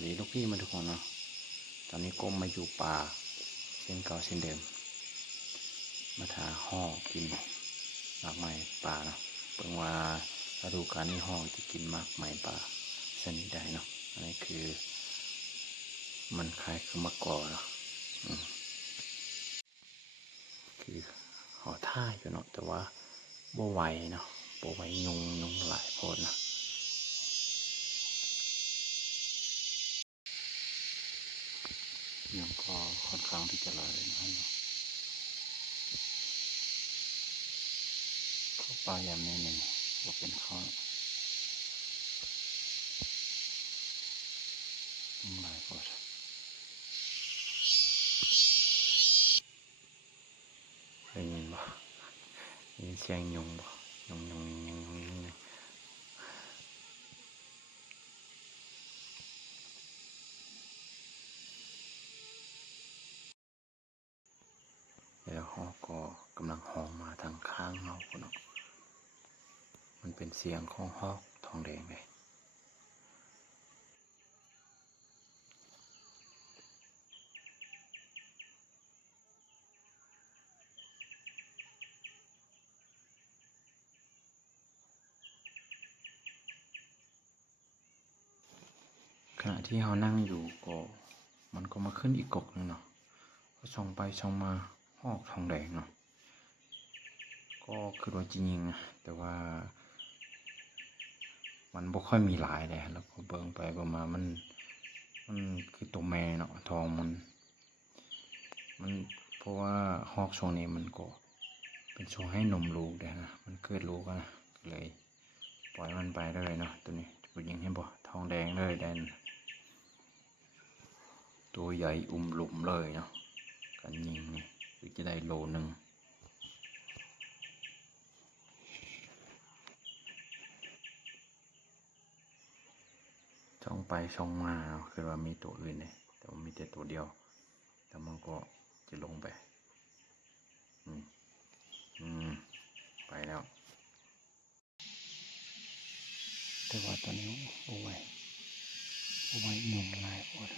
วัสดีลูกพี่มาทุกคนเนาะตอนนี้ก้มมาอยู่ป่าเช่นเก่าเช่นเดิมมาหาห่อกินหมากไม้ป่าเนาะเปิงว่าฤดูกาลนี้ห่อจะกินหมากไม้ป่าชนิดใดเนาะอันนี้คือมันคล้ายคือมะกอกเนาะคือห่อท่าอยู่เนาะแต่ว่าบ่ไหวเนาะบ่ไหวยุงหลายโพดเนาะยังก็ค่อนข้างที่จะลายเลยนะเข้าป่าอย่างนี้หนึ่งว่าเป็นข้าวยุงหลายโพดได้ยินบ่ได้ยินเสียงยุงบ่ยุงแล้วฮอกก็กำลังห้องมาทางข้างเราคนเนาะมันเป็นเสียงของฮอกทองแดงเลยขณะที่เรานั่งอยู่ก็มันก็มาขึ้นอีกกกนึงเนาะก็ช่องไปช่องมาฮอกทองแดงเนาะก็คือว่าจริงๆนะแต่ว่ามันบ่ค่อยมีหลายเลยแล้วก็เบิ่งไปเบิ่งมามันคือตัวแม่เนาะทองมันเพราะว่าฮอกช่วงนี้มันก็เป็นช่วงให้นมลูกเด้นะมันเกิดลูกนะเลยปล่อยมันไปเลยเนาะตัวนี้ผู้หญิงให้บ่ทองแดงเลยแดนตัวใหญ่หลุมเลยเนาะกันยิงนี่คือจะได้โลนึงช่องไปช่องมาคือว่ามีตัวอื่นเนี่ยแต่ว่ามีแต่ตัวเดียวแต่มันก็จะลงไปไปแล้วแต่ว่าตอนนี้โอ้ยยุงลายหมด